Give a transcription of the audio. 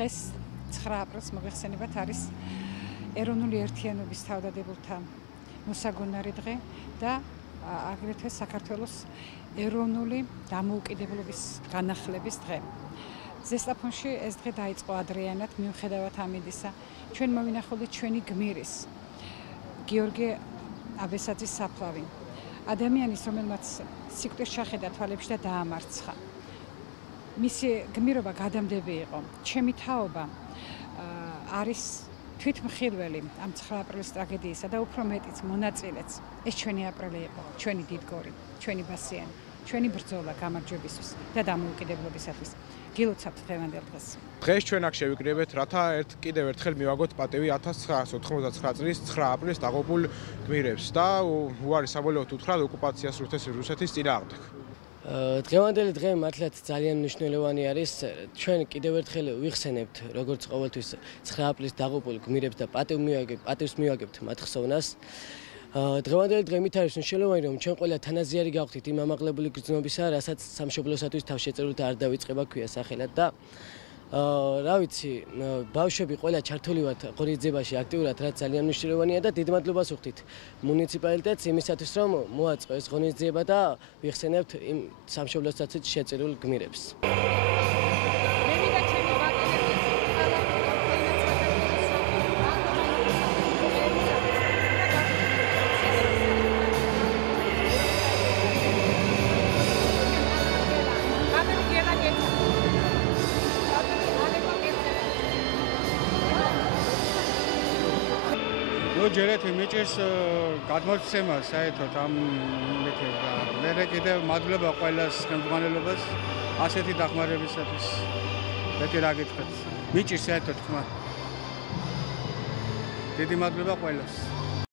დღეს 9 აპრილს მოიხსენებათ არის ეროვნული ერთიანობის თავდადებულთა მოსაგონარი დღე და აგრეთვე საქართველოს ეროვნული დამოუკიდებლობის განახლების დღე. ზესტაფონში ეს დღე დაიწყო ადრეანად, მიუხედავად ამისა, ჩვენ მოვინახულით ჩვენი გმირის გიორგი აბესაძის საფლავი. ადამიანის, რომელმაც სიკვდილს ჩახედა თვალებში და დაამარცხა. მისი გმირობა გადამდები იყო. ჩემი თაობა არის თვითმხილველი ამ 9 აპრილის ტრაგედიისა და უფრო მეტიც მონაწილეც. ეს ჩვენი აპრილი იყო, ჩვენი დიდგორი, ჩვენი ბასიანი, ჩვენი ბრძოლა გამარჯვებისთვის და დამოუკიდებლობისათვის. გილოცავთ დღევანდელ დღეს. დღეს ჩვენ აქ შევიკრიბეთ, რათა კიდევ ერთხელ მივაგოთ პატივი 1999 წლის 9 აპრილის დაღუპულ გმირებს და უარი საბოლოოდ უთხრათ ოკუპაციას რუსეთის წინააღმდეგ. დღევანდელი დღე მართლაც ძალიან მნიშვნელოვანი არის. ჩვენ კიდევ ერთხელ ვიხსენებთ, როგორც ყოველთვის 9 აპრილის დაღუპულ გმირებს და პატივს მივაგებთ მათ ხსოვნას. დღევანდელი დღე მით არის მნიშვნელოვანი, რომ ჩვენ ყველა თანაზიარი გავხდით იმ ამაღლებული გრძნობისა, რასაც სამშობლოსათვის თავშეწირული არ დავიწყება ქვია სახელად და რა ვიცი, ბავშვები ყველა ჩართული ვართ ღონისძიებაში აქტიურად, რაც ძალიან მნიშვნელოვანია და დიდ მადლობას ვუხდით მუნიციპალიტეტს იმისათვის, რომ მოაწყო ეს ღონისძიება და ვიხსენებთ იმ სამშობლოსათვის შეწირულ გმირებს. ჯერეთ მიჭირს გადმოცემა საერთოდ ამ მეთევდა. მე კიდევ მადლობა ყველას ხელმძღვანელობას ასეთი დახმარებისათვის. მეტი რა გითხრათ. მიჭირს საერთოდ ხმა. დიდი მადლობა ყველას.